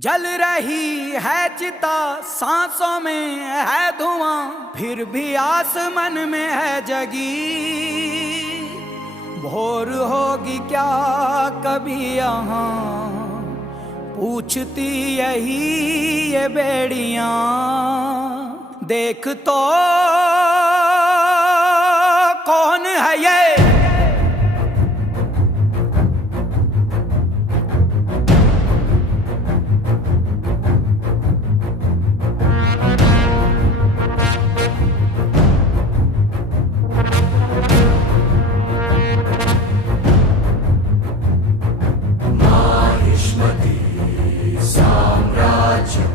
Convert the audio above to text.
जल रही है चिता, सांसों में है धुआं, फिर भी आस मन में है जगी। भोर होगी क्या कभी यहाँ, पूछती यही ये बेड़ियां। देख तो कौन है ये, साम्राज्यं